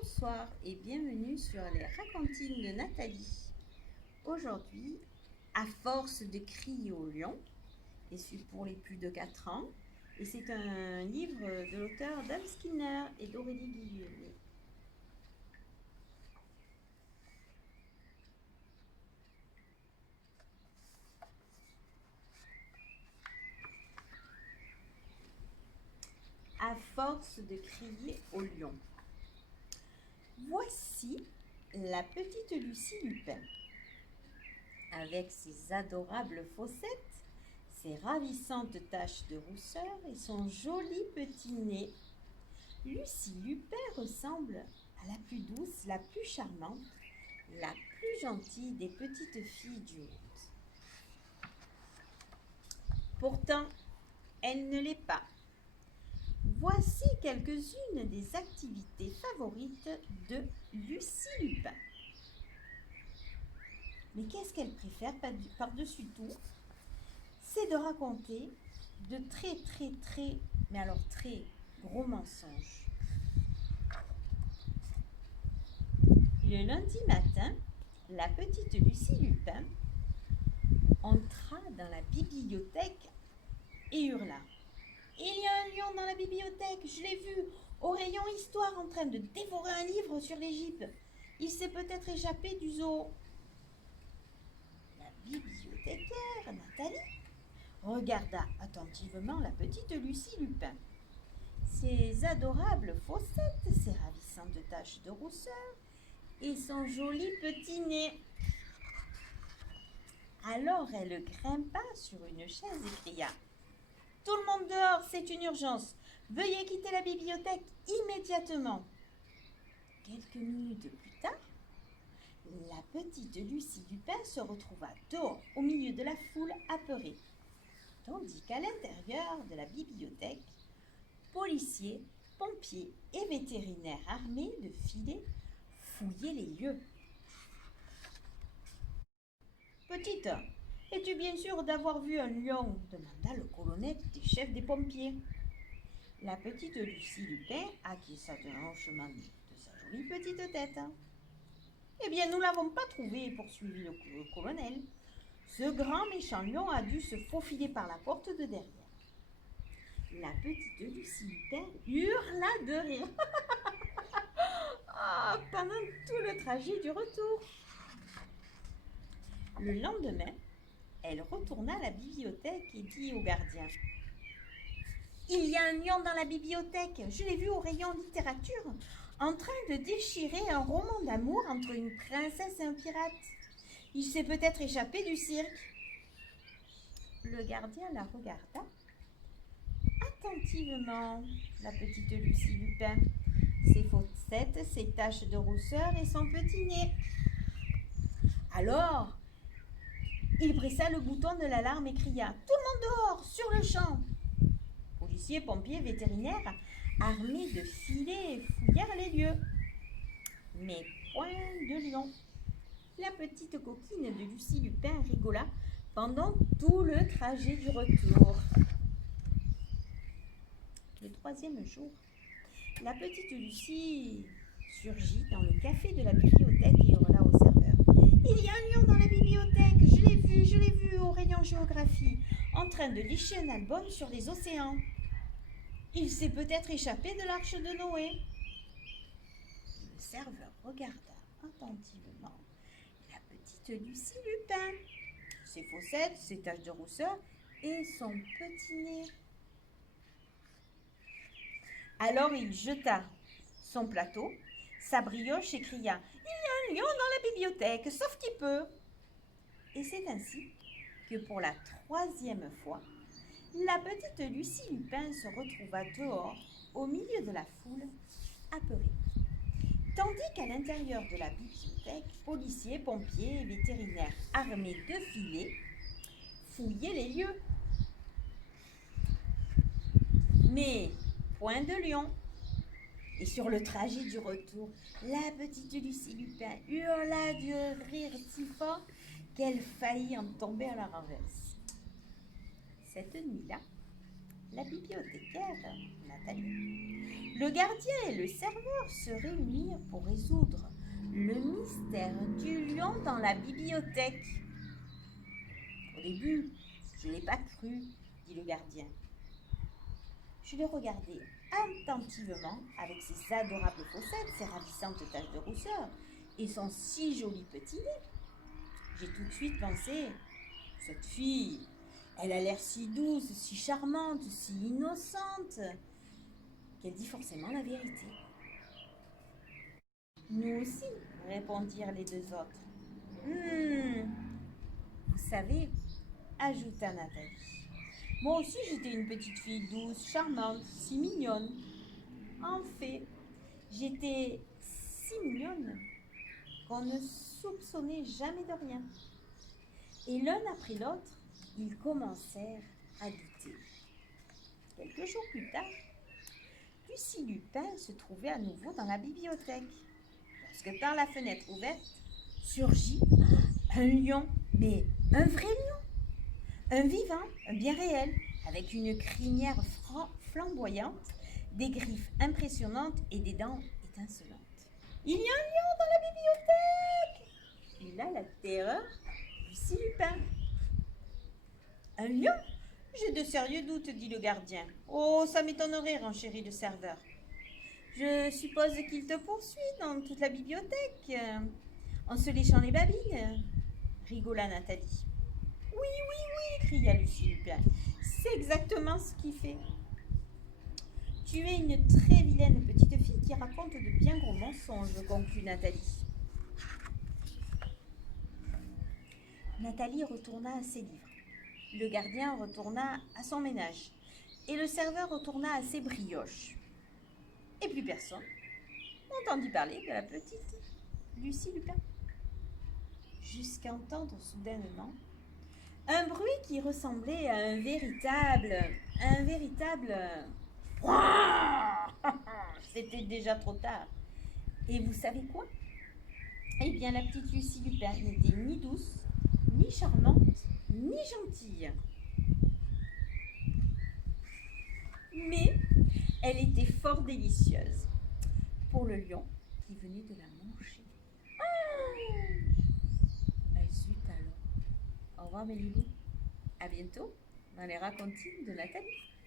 Bonsoir et bienvenue sur les racontines de Nathalie. Aujourd'hui, à force de crier au lion, et c'est pour les plus de 4 ans, et c'est un livre de l'auteur d'Anne Skinner et d'Aurélie Guillemets. À force de crier au lion. Voici la petite Lucie Lupin. Avec ses adorables fossettes, ses ravissantes taches de rousseur et son joli petit nez, Lucie Lupin ressemble à la plus douce, la plus charmante, la plus gentille des petites filles du monde. Pourtant, elle ne l'est pas. Voici quelques-unes des activités favorites de Lucie Lupin. Mais qu'est-ce qu'elle préfère par-dessus tout? C'est de raconter de très gros mensonges. Le lundi matin, la petite Lucie Lupin entra dans la bibliothèque et hurla. « Il y a un lion dans la bibliothèque, je l'ai vu, au rayon histoire en train de dévorer un livre sur l'Égypte. Il s'est peut-être échappé du zoo. » La bibliothécaire, Nathalie, regarda attentivement la petite Lucie Lupin. Ses adorables fossettes, ses ravissantes taches de rousseur et son joli petit nez. Alors elle grimpa sur une chaise et cria « Tout le monde dehors, c'est une urgence. Veuillez quitter la bibliothèque immédiatement. » Quelques minutes plus tard, la petite Lucie Lupin se retrouva dehors au milieu de la foule apeurée, tandis qu'à l'intérieur de la bibliothèque, policiers, pompiers et vétérinaires armés de filets fouillaient les lieux. « Petite, es-tu bien sûre d'avoir vu un lion ?» demanda le colonel des chefs des pompiers. La petite Lucie Lupin acquiesça d'un hochement de sa jolie petite tête. « Eh bien, nous ne l'avons pas trouvé, » poursuivit le colonel. « Ce grand méchant lion a dû se faufiler par la porte de derrière. » La petite Lucie Lupin hurla de rire pendant tout le trajet du retour. Le lendemain, elle retourna à la bibliothèque et dit au gardien « Il y a un lion dans la bibliothèque, je l'ai vu au rayon littérature, en train de déchirer un roman d'amour entre une princesse et un pirate. Il s'est peut-être échappé du cirque. » Le gardien la regarda attentivement, la petite Lucie Lupin, ses fossettes, ses taches de rousseur et son petit nez. Alors, il pressa le bouton de l'alarme et cria « Tout le monde dehors, sur le champ !» Policiers, pompiers, vétérinaires, armés de filets, fouillèrent les lieux. Mais point de lion. La petite coquine de Lucie Lupin rigola pendant tout le trajet du retour. Le troisième jour, la petite Lucie surgit dans le café de la bibliothèque et hurla au serveur. « Il y a un lion dans la bibliothèque, je l'ai vu au rayon géographie, en train de licher un album sur les océans. Il s'est peut-être échappé de l'arche de Noé. » Le serveur regarda attentivement la petite Lucie Lupin, ses fossettes, ses taches de rousseur et son petit nez. Alors il jeta son plateau, sa brioche et cria « Il y a un lion dans la bibliothèque, sauf qui peut !» Et c'est ainsi que pour la troisième fois, la petite Lucie Lupin se retrouva dehors, au milieu de la foule, apeurée. Tandis qu'à l'intérieur de la bibliothèque, policiers, pompiers et vétérinaires armés de filets fouillaient les lieux. Mais point de lion. Et sur le trajet du retour, la petite Lucie Lupin hurla de rire si fort qu'elle faillit en tomber à la renverse. Cette nuit-là, la bibliothécaire, Nathalie, Le gardien et le serveur se réunirent pour résoudre le mystère du lion dans la bibliothèque. Au début, je n'ai pas cru, dit le gardien. Je le regardais attentivement avec ses adorables fossettes, ses ravissantes taches de rousseur et son si joli petit nez. J'ai tout de suite pensé, cette fille, elle a l'air si douce, si charmante, si innocente, qu'elle dit forcément la vérité. Nous aussi, répondirent les deux autres. Vous savez, ajouta Nathalie. Moi aussi, j'étais une petite fille douce, charmante, si mignonne. En fait, j'étais si mignonne qu'on ne soupçonnait jamais de rien. Et l'un après l'autre, ils commencèrent à douter. Quelques jours plus tard, Lucie Lupin se trouvait à nouveau dans la bibliothèque, lorsque par la fenêtre ouverte surgit un lion, mais un vrai lion, un vivant, un bien réel, avec une crinière flamboyante, des griffes impressionnantes et des dents étincelantes. Il y a un lion dans la bibliothèque! Il a la terreur, Lucie Lupin. Un lion? J'ai de sérieux doutes, dit le gardien. Oh, ça m'étonnerait, renchérit le serveur. Je suppose qu'il te poursuit dans toute la bibliothèque, en se léchant les babines, rigola Nathalie. Oui, oui, oui, cria Lucie Lupin. C'est exactement ce qu'il fait. Tu es une très vilaine petite fille qui raconte de bien gros mensonges, conclut Nathalie. Nathalie retourna à ses livres. Le gardien retourna à son ménage. Et le serveur retourna à ses brioches. Et plus personne n'entendit parler de la petite Lucie Lupin. Jusqu'à entendre soudainement un bruit qui ressemblait à un véritable... C'était déjà trop tard. Et vous savez quoi? Eh bien, la petite Lucie Lupin n'était ni douce, ni charmante, ni gentille. Mais elle était fort délicieuse pour le lion qui venait de la manger. Zut alors. Au revoir mes loulous. À bientôt dans les racontines de Nathalie.